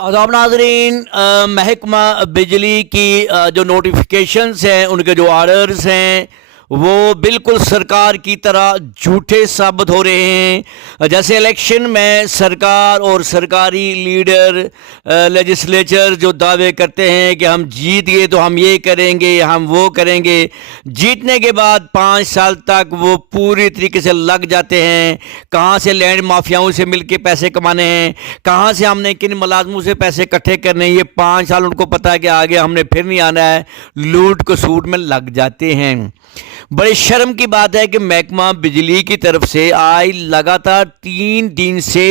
आदाब नाजरीन। महकमा बिजली की जो नोटिफिकेशंस हैं, उनके जो आर्डर्स हैं, वो बिल्कुल सरकार की तरह झूठे साबित हो रहे हैं। जैसे इलेक्शन में सरकार और सरकारी लीडर लेजिस्लेचर जो दावे करते हैं कि हम जीत गए तो हम ये करेंगे, हम वो करेंगे, जीतने के बाद 5 साल तक वो पूरी तरीके से लग जाते हैं। कहाँ से लैंड माफियाओं से मिलके पैसे कमाने हैं, कहाँ से हमने किन मुलाजमों से पैसे इकट्ठे करने हैं, ये 5 साल उनको पता है कि आगे हमने फिर नहीं आना है, लूट कसूट में लग जाते हैं। बड़ी शर्म की बात है कि महकमा बिजली की तरफ से आज लगातार 3 दिन से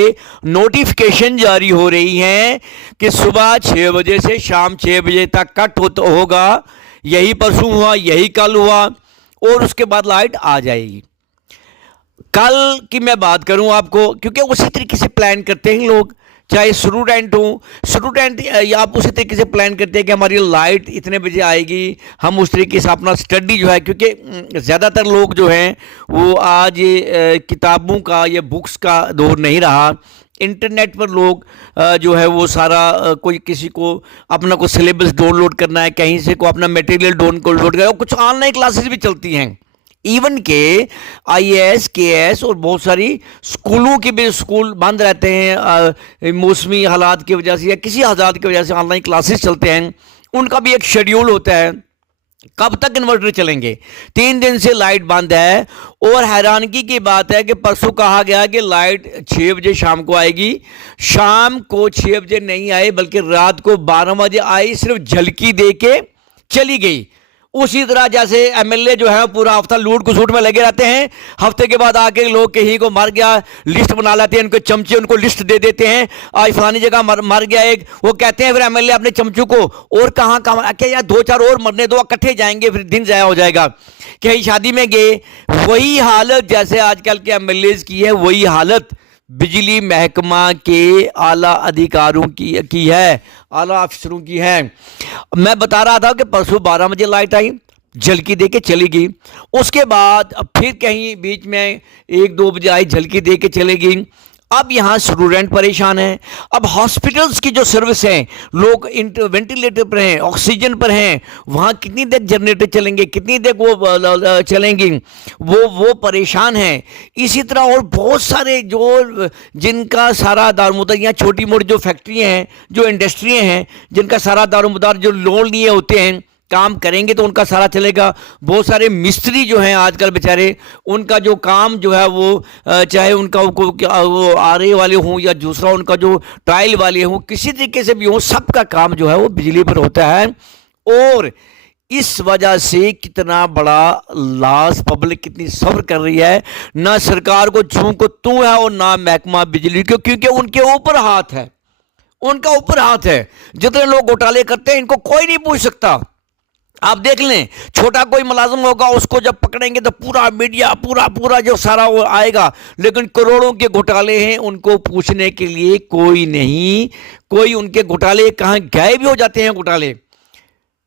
नोटिफिकेशन जारी हो रही हैं कि सुबह 6 बजे से शाम 6 बजे तक कट होगा। यही परसों हुआ, यही कल हुआ, और उसके बाद लाइट आ जाएगी। कल की मैं बात करूं आपको, क्योंकि उसी तरीके से प्लान करते हैं लोग, चाहे स्टूडेंट या आप उसी तरीके से प्लान करते हैं कि हमारी लाइट इतने बजे आएगी, हम उस तरीके से अपना स्टडी जो है, क्योंकि ज़्यादातर लोग जो हैं वो आज किताबों का या बुक्स का दौर नहीं रहा। इंटरनेट पर लोग जो है वो सारा कोई किसी को अपना कोई सिलेबस डाउनलोड करना है, कहीं से को अपना मटेरियल डाउनलोड करना है, कुछ ऑनलाइन क्लासेस भी चलती हैं। इवन के आईएएस केएएस और बहुत सारी स्कूलों के भी स्कूल बंद रहते हैं मौसमी हालात की वजह से या किसी हालात की वजह से ऑनलाइन क्लासेस चलते हैं। उनका भी एक शेड्यूल होता है, कब तक इन्वर्टर चलेंगे। 3 दिन से लाइट बंद है, और हैरानगी की बात है कि परसों कहा गया कि लाइट 6 बजे शाम को आएगी। शाम को 6 बजे नहीं आई, बल्कि रात को 12 बजे आई, सिर्फ झलकी दे के चली गई। उसी तरह जैसे एमएलए जो है पूरा हफ्ता लूट घुसूट में लगे रहते हैं, हफ्ते के बाद आके लोग कहीं को मर गया लिस्ट बना लेते हैं, उनके चमचे उनको लिस्ट दे देते हैं, आज फलानी जगह मर गया एक, वो कहते हैं फिर एमएलए अपने चमचों को और कहाँ क्या यार 2-4 और मरने दो, इकट्ठे जाएंगे, फिर दिन ज़ाया हो जाएगा। कहीं शादी में गए, वही हालत जैसे आजकल के एमएलए की है, वही हालत बिजली महकमा के आला अधिकारों की है, आला अफसरों की है। मैं बता रहा था कि परसों 12 बजे लाइट आई, झलकी दे के चली गई। उसके बाद फिर कहीं बीच में 1-2 बजे आई, झलकी दे के चली गई। अब यहाँ स्टूडेंट परेशान हैं। अब हॉस्पिटल्स की जो सर्विस है, लोग वेंटिलेटर पर हैं, ऑक्सीजन पर हैं, वहाँ कितनी देर जनरेटर चलेंगे, कितनी देर वो चलेंगी, वो परेशान हैं। इसी तरह और बहुत सारे जो जिनका सारा दारोमदार, यहाँ छोटी मोटी जो फैक्ट्रियाँ हैं, जो इंडस्ट्रियाँ हैं, जिनका सारा दारोमदार जो लोन लिए होते हैं, काम करेंगे तो उनका सारा चलेगा। बहुत सारे मिस्त्री जो हैं आजकल बेचारे, उनका जो काम जो है वो चाहे उनका वो आरे वाले हों या दूसरा उनका जो टाइल वाले हों, किसी तरीके से भी हो, सबका काम जो है वो बिजली पर होता है। और इस वजह से कितना बड़ा लॉस, पब्लिक कितनी सफ़र कर रही है। ना सरकार को झूं को तू है और ना महकमा बिजली को, क्योंकि उनके ऊपर हाथ है, उनका ऊपर हाथ है। जितने लोग घोटाले करते हैं इनको कोई नहीं पूछ सकता। आप देख लें, छोटा कोई मुलाजिम होगा, उसको जब पकड़ेंगे तो पूरा मीडिया पूरा जो सारा वो आएगा, लेकिन करोड़ों के घोटाले हैं, उनको पूछने के लिए कोई नहीं। कोई उनके घोटाले कहाँ गए भी हो जाते हैं घोटाले।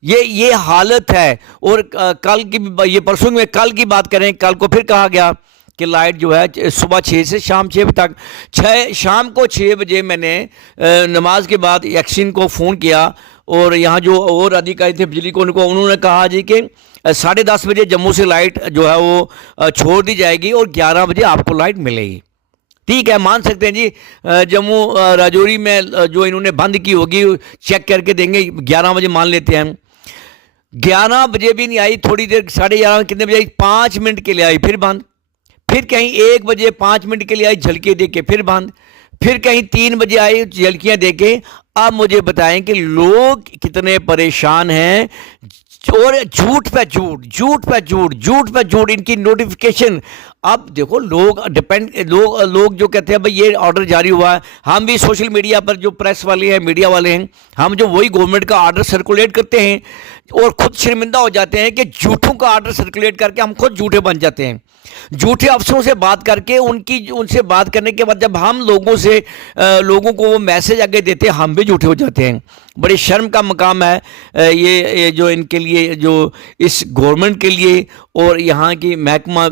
ये हालत है। और कल की, ये परसों में कल की बात करें, कल को फिर कहा गया कि लाइट जो है सुबह 6 से शाम 6 बजे तक। शाम को 6 बजे मैंने नमाज के बाद एक्शन को फ़ोन किया, और यहाँ जो और अधिकारी थे बिजली को, उन्होंने कहा जी कि 10:30 बजे जम्मू से लाइट जो है वो छोड़ दी जाएगी और 11 बजे आपको लाइट मिलेगी। ठीक है, मान सकते हैं जी, जम्मू राजौरी में जो इन्होंने बंद की होगी, चेक करके देंगे, 11 बजे मान लेते हैं। 11 बजे भी नहीं आई, थोड़ी देर 11:30 कितने बजे आई, 5 मिनट के लिए आई, फिर बंद। फिर कहीं 1 बजे 5 मिनट के लिए आई, झलकी दे के फिर बंद। फिर कहीं 3 बजे आई, झलकियां दे के। अब मुझे बताएं कि लोग कितने परेशान हैं, और झूठ पे झूठ इनकी नोटिफिकेशन। अब देखो लोग जो कहते हैं भाई ये ऑर्डर जारी हुआ है, हम भी सोशल मीडिया पर जो प्रेस वाले हैं, मीडिया वाले हैं, हम जो वही गवर्नमेंट का ऑर्डर सर्कुलेट करते हैं और खुद शर्मिंदा हो जाते हैं कि झूठों का ऑर्डर सर्कुलेट करके हम खुद झूठे बन जाते हैं। झूठे अफसरों से बात करके उनसे बात करने के बाद जब हम लोगों को वो मैसेज आगे देते हैं, हम भी झूठे हो जाते हैं। बड़ी शर्म का मकाम है ये जो इनके लिए, जो इस गवर्नमेंट के लिए और यहाँ की महकमा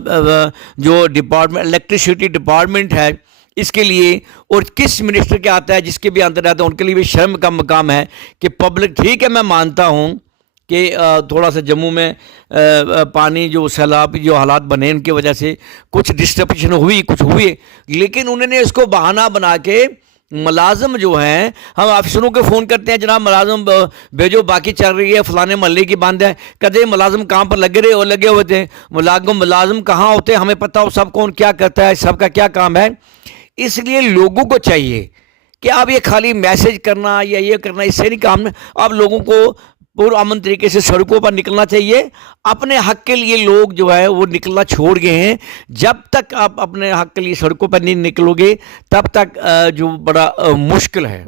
जो डिपार्टमेंट इलेक्ट्रिसिटी डिपार्टमेंट है, اس کے لیے، اور کس منسٹر کے آتا ہے، جس کے بھی اندر آتا ہے، ان کے لیے بھی شرم کا مقام ہے کہ پبلک، ٹھیک ہے میں مانتا ہوں کہ تھوڑا سا جموں میں پانی جو سیلاب جو حالات بنے ان کی وجہ سے کچھ ڈسٹربیوشن ہوئی، کچھ ہوئی، لیکن انہوں نے اس کو بہانہ بنا کے ملازم جو ہیں، ہم آفیسروں کو فون کرتے ہیں جناب ملازم بھیجو، باقی چل رہی ہے، فلانے محلے کی بند ہے، کدے ملازم کام پر لگے ہوئے تھے، ملازم کہاں ہوتے ہیں ہمیں پتہ ہو سب کون کیا کرتا ہے، سب کا کیا کام ہے۔ اس لیے لوگوں کو چاہیے کہ اب یہ خالی میسج کرنا یا یہ کرنا اس سے نہیں کام، اب لوگوں کو پرامن طریقے سے سڑکوں پر نکلنا چاہیے۔ اپنے حق کے لیے لوگ جو ہے وہ نکلنا چھوڑ گئے ہیں، جب تک آپ اپنے حق کے لیے سڑکوں پر نہیں نکلو گے تب تک جو بڑا مشکل ہے۔